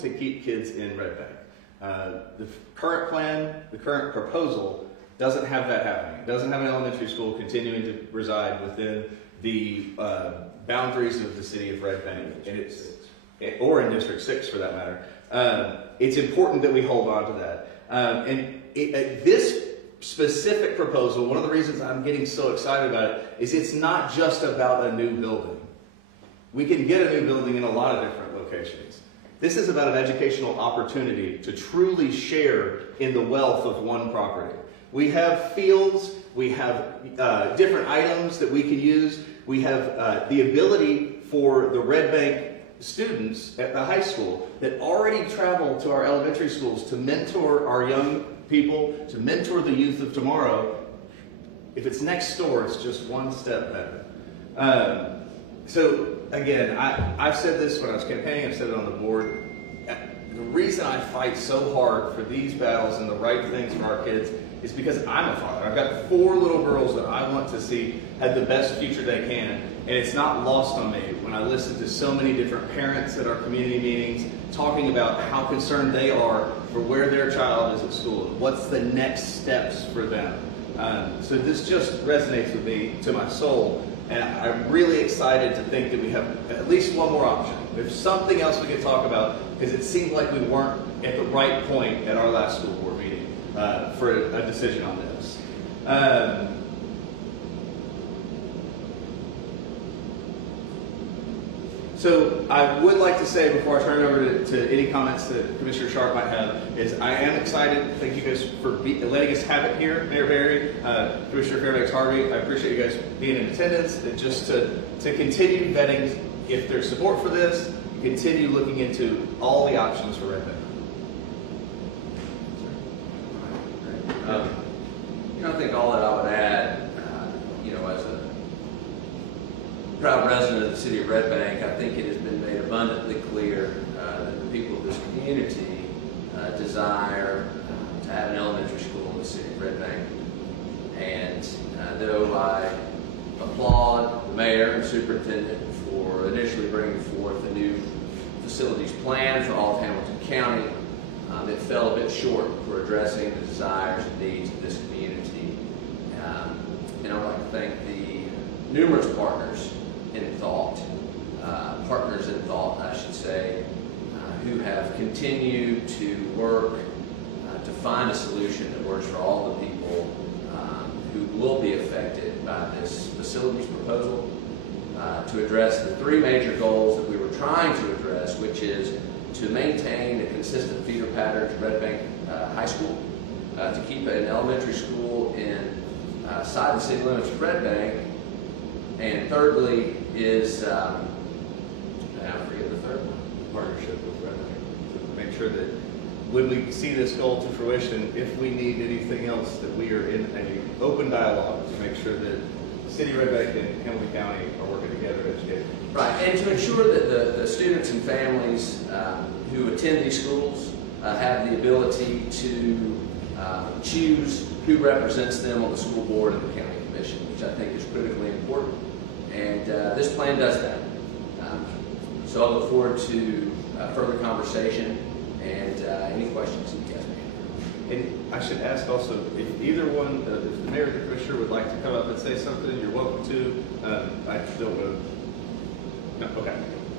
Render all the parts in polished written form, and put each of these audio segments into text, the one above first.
to keep kids in Red Bank. The current plan, the current proposal doesn't have that happening. It doesn't have an elementary school continuing to reside within the boundaries of the city of Red Bank, or in District 6 for that matter. It's important that we hold on to that. This specific proposal, one of the reasons I'm getting so excited about it is it's not just about a new building. We can get a new building in a lot of different locations. This is about an educational opportunity to truly share in the wealth of one property. We have fields, we have different items that we can use. We have the ability for the Red Bank students at the high school that already travel to our elementary schools to mentor our young people, to mentor the youth of tomorrow. If it's next door, it's just one step better. So again, I've said this when I was campaigning, I've said it on the board. The reason I fight so hard for these battles and the right things for our kids is because I'm a father. I've got 4 little girls that I want to see have the best future they can. And it's not lost on me when I listen to so many different parents at our community meetings talking about how concerned they are for where their child is at school and what's the next steps for them. So this just resonates with me to my soul. And I'm really excited to think that we have at least one more option. There's something else we can talk about, because it seemed like we weren't at the right point at our last school board meeting for a decision on this. So I would like to say, before I turn it over to any comments that Commissioner Sharpe might have, is I am excited. Thank you guys for letting us have it here, Mayor Barry, Commissioner Fairbanks-Harvey. I appreciate you guys being in attendance, and just to continue vetting if there's support for this, continue looking into all the options for Red Bank. I think all that I would add, as a proud resident of the city of Red Bank, I think it has been made abundantly clear that the people of this community desire to have an elementary school in the city of Red Bank. And though I applaud the mayor and superintendent for initially bringing forth a new facilities plan for all of Hamilton County, it fell a bit short for addressing the desires and needs of this community. And I'd like to thank the numerous partners in thought, I should say, who have continued to work to find a solution that works for all the people who will be affected by this facilities proposal, to address the 3 major goals that we were trying to address, which is to maintain a consistent feeder pattern to Red Bank High School, to keep an elementary school inside the city limits of Red Bank, and thirdly is, I forget the third one. Partnership with Red Bank. To make sure that when we see this goal to fruition, if we need anything else, that we are in an open dialogue to make sure that City of Red Bank and Hamilton County are working together to educate. Right, and to ensure that the students and families who attend these schools have the ability to choose who represents them on the school board and the county commission, which I think is critically important. And this plan does that. So I look forward to further conversation and any questions that you guys may have. And I should ask also, if either one, if the mayor or the commissioner would like to come up and say something, you're welcome to. I don't know. No, okay.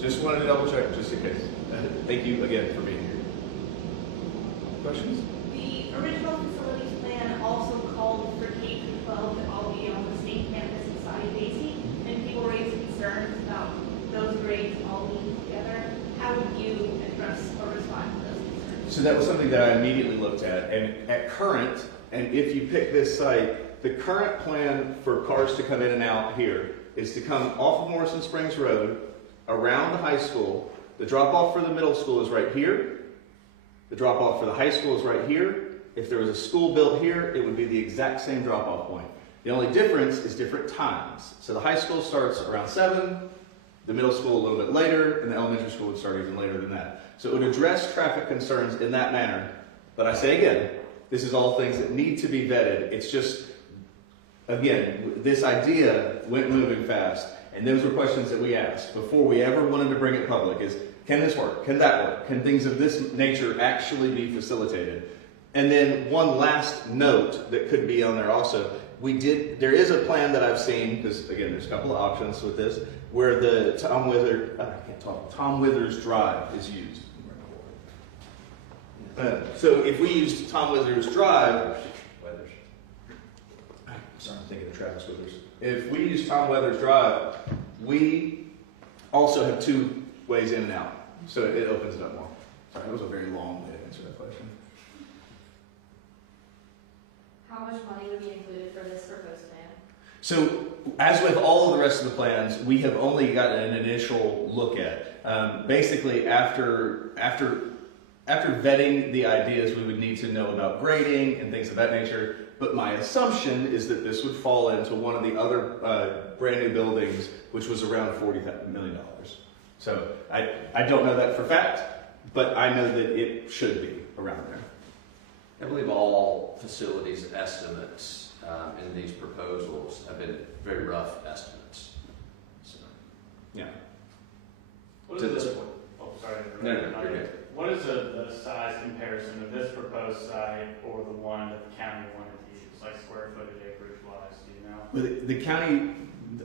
Just wanted to double check, just in case. Thank you again for being here. Questions? The original facilities plan also called for K-12 to all be on the same campus inside Daisy, and people raised concerns about those grades all being together. How would you address or respond to those concerns? So that was something that I immediately looked at, and at current, and if you pick this site, the current plan for cars to come in and out here is to come off of Morrison Springs Road, around the high school. The drop-off for the middle school is right here. The drop-off for the high school is right here. If there was a school built here, it would be the exact same drop-off point. The only difference is different times. So the high school starts around 7, the middle school a little bit later, and the elementary school would start even later than that. So it would address traffic concerns in that manner. But I say again, this is all things that need to be vetted. It's just, again, this idea went moving fast. And those were questions that we asked before we ever wanted to bring it public, is Can this work? Can that work? Can things of this nature actually be facilitated? And then one last note that could be on there also, there is a plan that I've seen, because again, there's a couple of options with this, where the Tom Withers Drive is used. So if we use Tom Withers Drive, sorry, I'm thinking of Travis Withers. If we use Tom Withers Drive, we also have two ways in and out. So it opens it up more. Sorry, that was a very long way to answer that question. How much money would be included for this proposed plan? So, as with all of the rest of the plans, we have only gotten an initial look at. Basically, after vetting the ideas, we would need to know about grading and things of that nature. But my assumption is that this would fall into one of the other brand new buildings, which was around $40 million. So I don't know that for fact, but I know that it should be around there. I believe all facilities estimates in these proposals have been very rough estimates. So, Yeah. What to is this the, point. oh, sorry. No, you're good. What is the size comparison of this proposed site or the one that the county wanted to use, like square footage, acreage wise, do you know? Well, the county,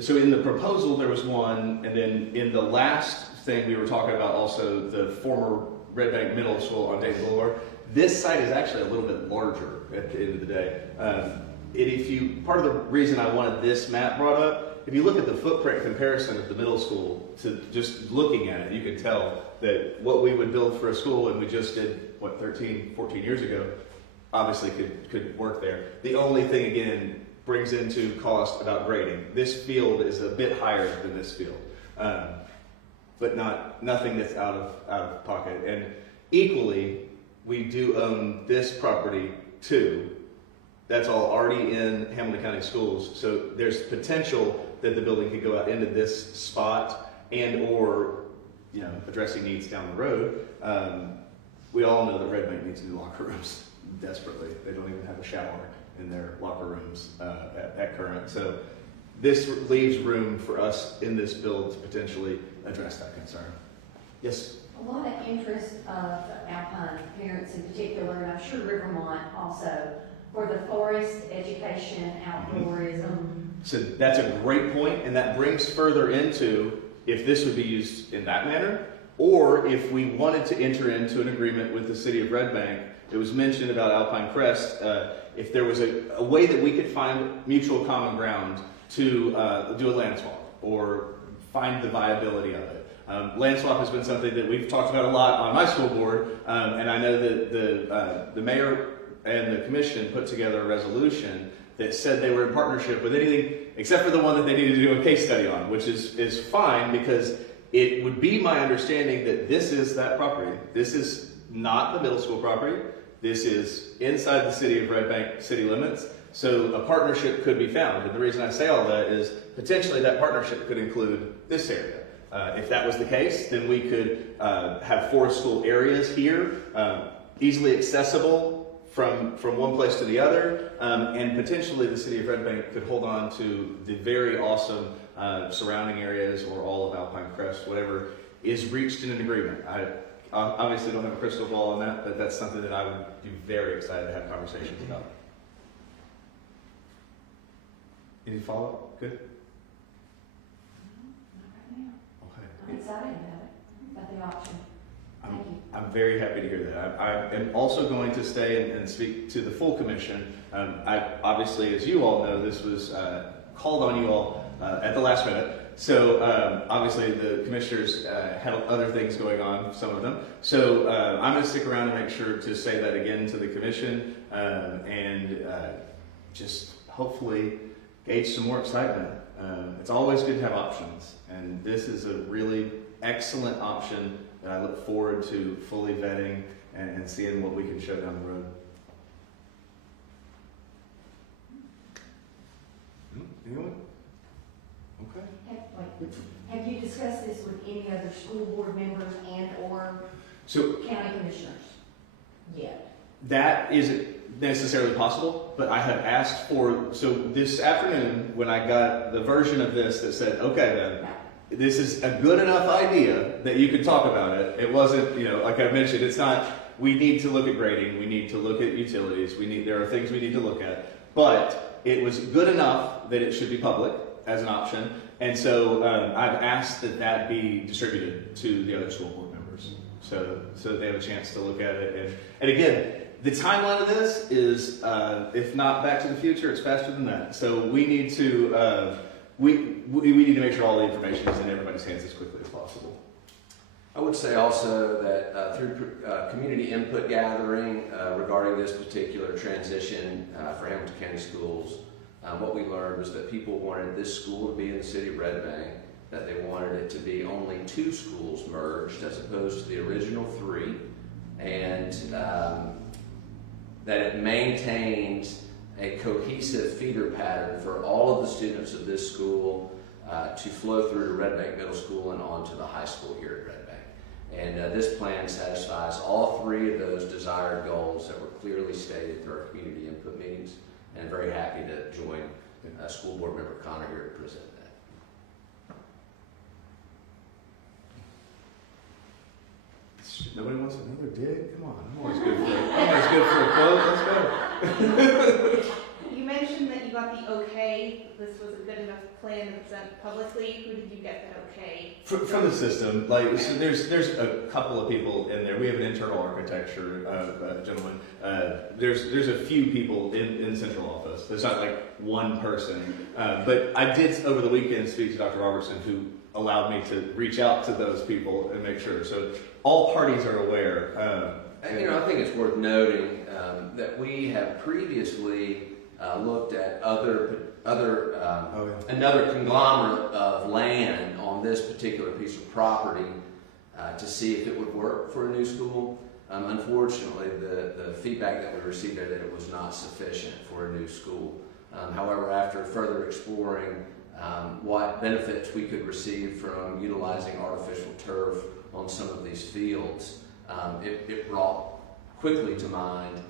so in the proposal there was one, and then in the last thing we were talking about also the former Red Bank Middle School on Dayton Boulevard. This site is actually a little bit larger at the end of the day. Part of the reason I wanted this map brought up, if you look at the footprint comparison of the middle school to just looking at it, you can tell that what we would build for a school, and we just did, 13, 14 years ago, obviously could work there. The only thing, again, brings into cost about grading. This field is a bit higher than this field, but nothing that's out of pocket. And equally, we do own this property too. That's all already in Hamilton County Schools. So there's potential that the building could go out into this spot and or, addressing needs down the road. We all know that Red Bank needs new locker rooms desperately. They don't even have a shower in their locker rooms at current. So this leaves room for us in this build to potentially address that concern. Yes? A lot of interest of Alpine parents in particular, and I'm sure Rivermont also, for the forest, education, outdoorism. So that's a great point, and that brings further into if this would be used in that manner, or if we wanted to enter into an agreement with the city of Red Bank. It was mentioned about Alpine Crest, if there was a way that we could find mutual common ground to do a land swap or find the viability of it. Land swap has been something that we've talked about a lot on my school board, and I know that the mayor and the commission put together a resolution that said they were in partnership with anything except for the one that they needed to do a case study on, which is fine, because it would be my understanding that this is that property. This is not the middle school property. This is inside the city of Red Bank city limits. So a partnership could be found. And the reason I say all that is potentially that partnership could include this area. If that was the case, then we could have forest school areas here, easily accessible from one place to the other, and potentially the city of Red Bank could hold on to the very awesome surrounding areas or all of Alpine Crest, whatever is reached in an agreement. I obviously don't have a crystal ball on that, but that's something that I would be very excited to have conversations about. Any follow-up? Good? I'm excited about the option. Thank you. I'm very happy to hear that. I am also going to stay and speak to the full commission. Obviously, as you all know, this was called on you all at the last minute. So obviously the commissioners had other things going on, some of them. So I'm going to stick around and make sure to say that again to the commission and just hopefully gauge some more excitement. It's always good to have options, and this is a really excellent option that I look forward to fully vetting and seeing what we can show down the road. Anyone? Okay. Have you discussed this with any other school board members and or So county commissioners yet? that isn't necessarily possible, but I have asked for, so this afternoon when I got the version of this that said, okay then, this is a good enough idea that you could talk about it. It wasn't, like I mentioned, it's not, we need to look at grading, we need to look at utilities, there are things we need to look at, but it was good enough that it should be public as an option, and so I've asked that be distributed to the other school board members, so they have a chance to look at it. And again, the timeline of this is, if not Back to the Future, it's faster than that. So we need to we need to make sure all the information is in everybody's hands as quickly as possible. I would say also that through community input gathering regarding this particular transition for Hamilton County Schools, what we learned was that people wanted this school to be in the city of Red Bank, that they wanted it to be only 2 schools merged as opposed to the original 3, and that it maintained a cohesive feeder pattern for all of the students of this school to flow through to Red Bank Middle School and on to the high school here at Red Bank. And this plan satisfies all 3 of those desired goals that were clearly stated through our community input meetings. And I'm very happy to join School Board Member Connor here to present that. Nobody wants another dig? Come on, I'm always good for a quote. Let's go. You mentioned that you got the okay, this was a good enough plan to present publicly. Who did you get that okay? From the system, so there's a couple of people in there. We have an internal architecture gentleman. There's a few people in central office. There's not like one person. But I did over the weekend speak to Dr. Robertson, who allowed me to reach out to those people and make sure. So all parties are aware. I think it's worth noting that we have previously looked at another conglomerate of land on this particular piece of property to see if it would work for a new school. Unfortunately, the feedback that we received that it was not sufficient for a new school. However, after further exploring what benefits we could receive from utilizing artificial turf on some of these fields, it brought quickly to mind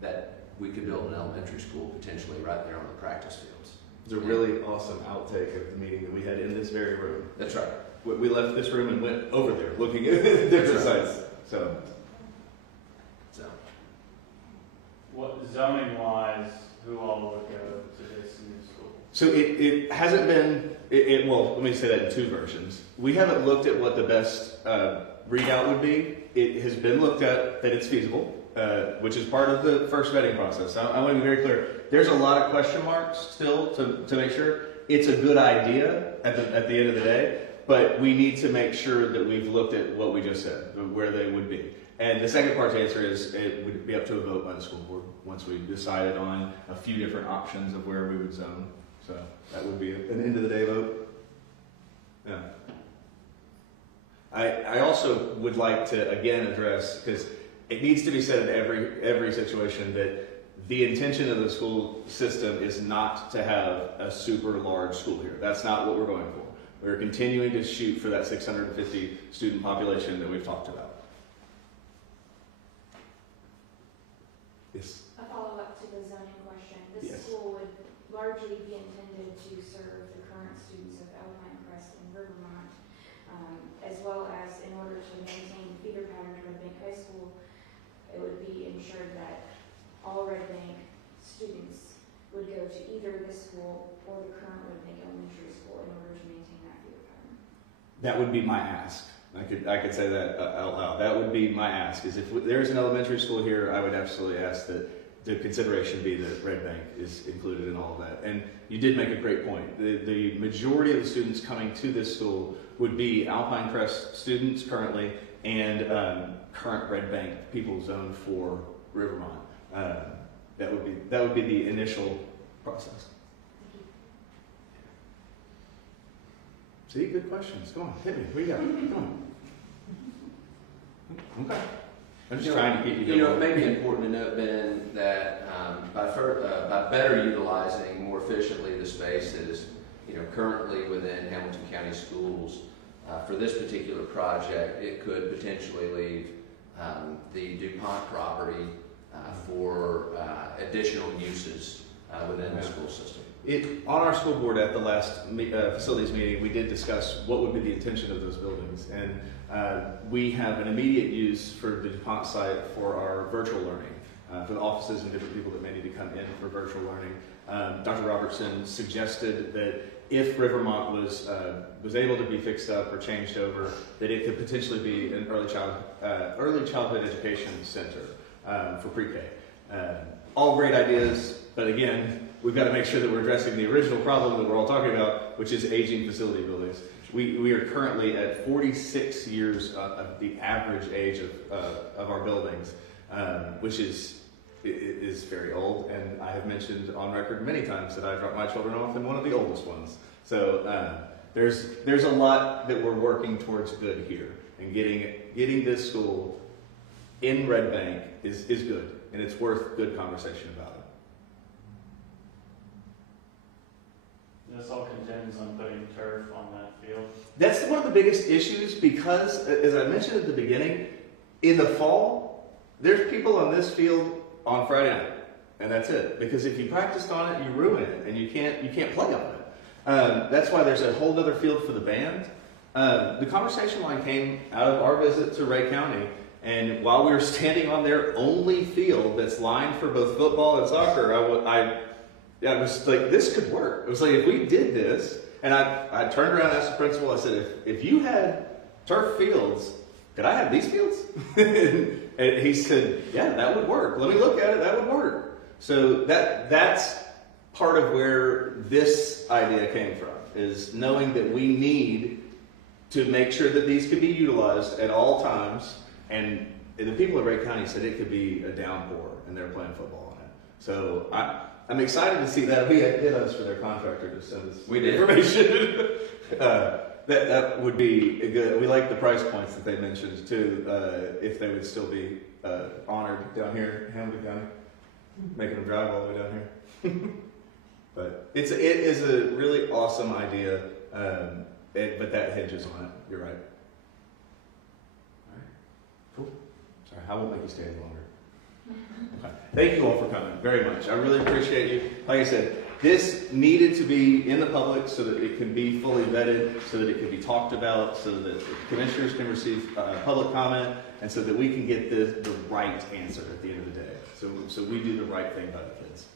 that we could build an elementary school potentially right there on the practice fields. It's a really awesome outtake of the meeting that we had in this very room. That's right. We left this room and went over there looking at different sites. So, What zoning wise, who all would go to this new school? so it hasn't been, well, let me say that in 2 versions. We haven't looked at what the best readout would be. It has been looked at that it's feasible, which is part of the first vetting process. I want to be very clear. There's a lot of question marks still to make sure. It's a good idea at the end of the day, but we need to make sure that we've looked at what we just said, where they would be. And the second part to answer is it would be up to a vote by the school board once we decided on a few different options of where we would zone. So that would be an end of the day vote. Yeah. I also would like to again address, because it needs to be said in every situation, that the intention of the school system is not to have a super large school here. That's not what we're going for. We're continuing to shoot for that 650 student population that we've talked about. Yes. A follow-up to the zoning question. This Yes. school would largely be intended to serve the current students of Alpine Crest and Rivermont, as well as in order to maintain the feeder pattern for Red Bank High School, it would be ensured that all Red Bank students would go to either this school or the current Red Bank Elementary School in order to maintain that feeder pattern. That would be my ask. I could say that out loud. That would be my ask. Is if there's an elementary school here, I would absolutely ask that the consideration be that Red Bank is included in all of that. And you did make a great point. The majority of the students coming to this school would be Alpine Crest students currently, and current Red Bank people zoned for Rivermont. That would be the initial process. See, good questions. Come on, hit me. What do you got? Come on. Okay. I'm just trying to keep you going. It may be important to note, Ben, that by better utilizing more efficiently the spaces, currently within Hamilton County Schools, for this particular project, it could potentially leave the DuPont property for additional uses within the school system. On our school board at the last facilities meeting, we did discuss what would be the intention of those buildings. And we have an immediate use for the DuPont site for our virtual learning, for the offices and different people that may need to come in for virtual learning. Dr. Robertson suggested that if Rivermont was able to be fixed up or changed over, that it could potentially be an early childhood education center for pre-K. All great ideas, but again, we've got to make sure that we're addressing the original problem that we're all talking about, which is aging facility buildings. We are currently at 46 years of the average age of our buildings, which is very old, and I have mentioned on record many times that I dropped my children off in one of the oldest ones. So there's a lot that we're working towards good here, and getting this school in Red Bank is good, and it's worth good conversation about it. This all contends on putting turf on that field. That's one of the biggest issues because, as I mentioned at the beginning, in the fall, there's people on this field on Friday night, and that's it. Because if you practiced on it, you ruin it, and you can't play on it. That's why there's a whole other field for the band. The conversation line came out of our visit to Ray County, and while we were standing on their only field that's lined for both football and soccer, I was like, this could work. It was like, if we did this, and I turned around and asked the principal, I said, if you had turf fields, could I have these fields? And he said, yeah, that would work. Let me look at it, that would work. So that's part of where this idea came from, is knowing that we need to make sure that these could be utilized at all times. And the people of Ray County said it could be a downpour, and they're playing football on it. So I'm excited to see that. We had us for their contractor to send us information. That would be good. We like the price points that they mentioned too, if they would still be honored down here in Hamilton County, making them drive all the way down here. But it is a really awesome idea, but that hinges on it. You're right. All right, cool. Sorry, I won't make you stay any longer. Okay. Thank you all for coming very much. I really appreciate you. Like I said, this needed to be in the public so that it can be fully vetted, so that it can be talked about, so that commissioners can receive public comment, and so that we can get the right answer at the end of the day. So we do the right thing by the kids.